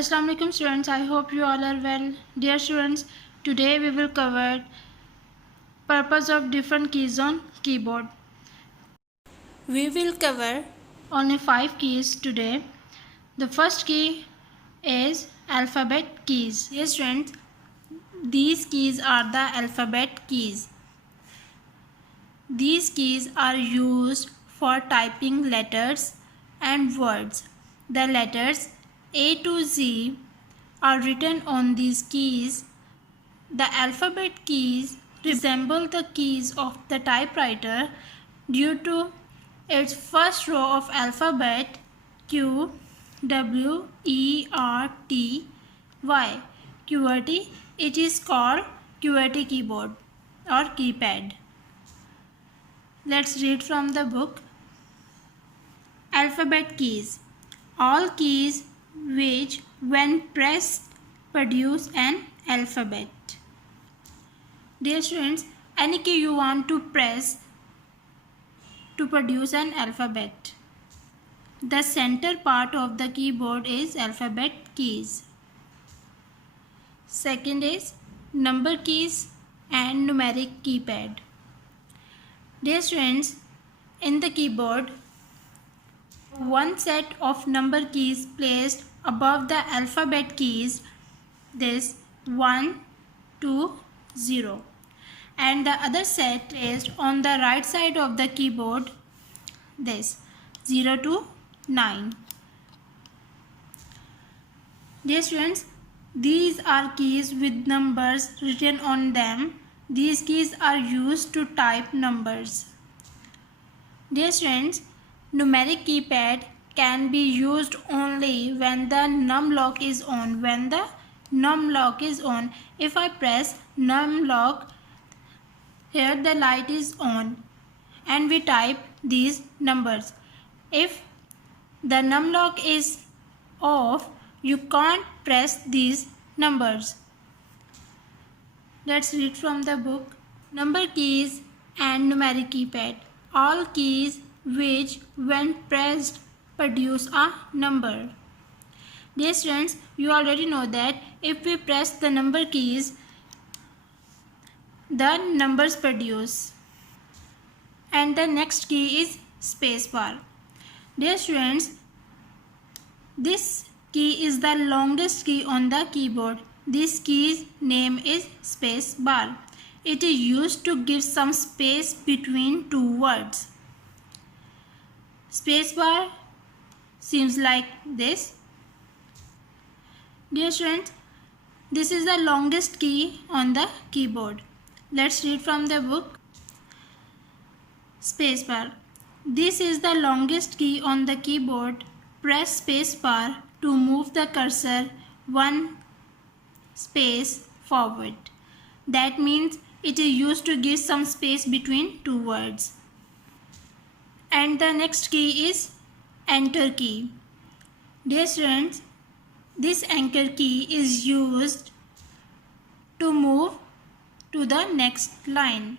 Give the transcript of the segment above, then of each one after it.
Assalamu alaikum students, I hope you all are well. Dear students, today we will cover purpose of different keys on keyboard. We will cover only 5 keys today. The first key is alphabet keys. Yes students, these keys are the alphabet keys. These keys are used for typing letters and words. The letters A to Z are written on these keys. The alphabet keys resemble the keys of the typewriter due to its first row of alphabet Q, W, E, R, T, Y. QWERTY. It is called QWERTY keyboard or keypad. Let's read from the book. Alphabet keys. All keys which when pressed produce an alphabet. Dear students, any key you want to press to produce an alphabet. The center part of the keyboard is alphabet keys. Second is number keys and numeric keypad. Dear students, in the keyboard, one set of number keys placed above the alphabet keys, this 1 to 0, and the other set placed on the right side of the keyboard, this 0 to 9. Dear students, these are keys with numbers written on them. These keys are used to type numbers. Dear students, numeric keypad can be used only when the num lock is on. When the num lock is on, if I press num lock, here the light is on and we type these numbers. If the num lock is off, you can't press these numbers. Let's read from the book. Number keys and numeric keypad. All keys which when pressed produce a number. Dear students, you already know that if we press the number keys, the numbers produce. And the next key is spacebar. Dear students, this key is the longest key on the keyboard. This key's name is spacebar. It is used to give some space between two words. Spacebar seems like this. Dear students, this is the longest key on the keyboard. Let's read from the book. Spacebar. This is the longest key on the keyboard. Press spacebar to move the cursor one space forward. That means it is used to give some space between two words. And the next key is enter key. Dear students, this enter key is used to move to the next line.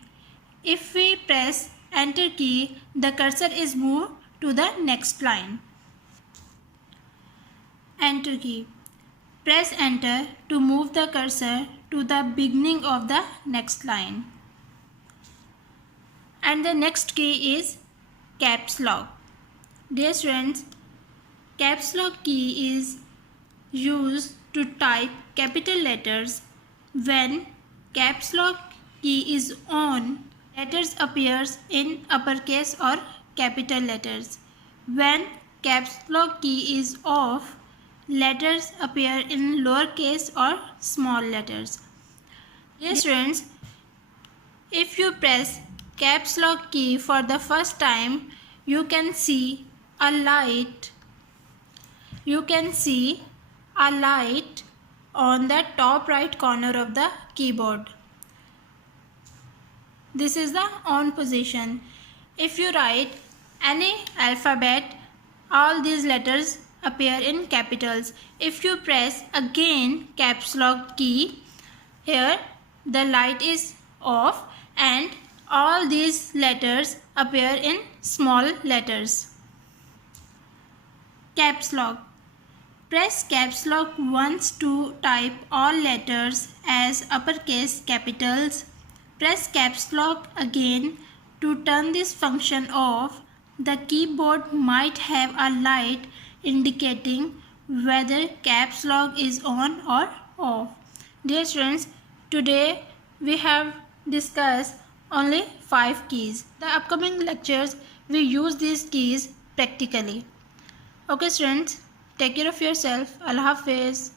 If we press enter key, the cursor is moved to the next line. Enter key. Press enter to move the cursor to the beginning of the next line. And the next key is caps lock. Dear students, caps lock key is used to type capital letters. When caps lock key is on, letters appears in uppercase or capital letters. When caps lock key is off, letters appear in lowercase or small letters. Dear students, if you press caps lock key for the first time, you can see a light. You can see a light on the top right corner of the keyboard. This is the on position. If you write any alphabet, all these letters appear in capitals. If you press again caps lock key, here the light is off and all these letters appear in small letters. Caps lock. Press caps lock once to type all letters as uppercase capitals. Press caps lock again to turn this function off. The keyboard might have a light indicating whether caps lock is on or off. Dear students, today we have discussed only 5 keys. The upcoming lectures we use these keys practically. Okay students, take care of yourself. Allah Hafiz.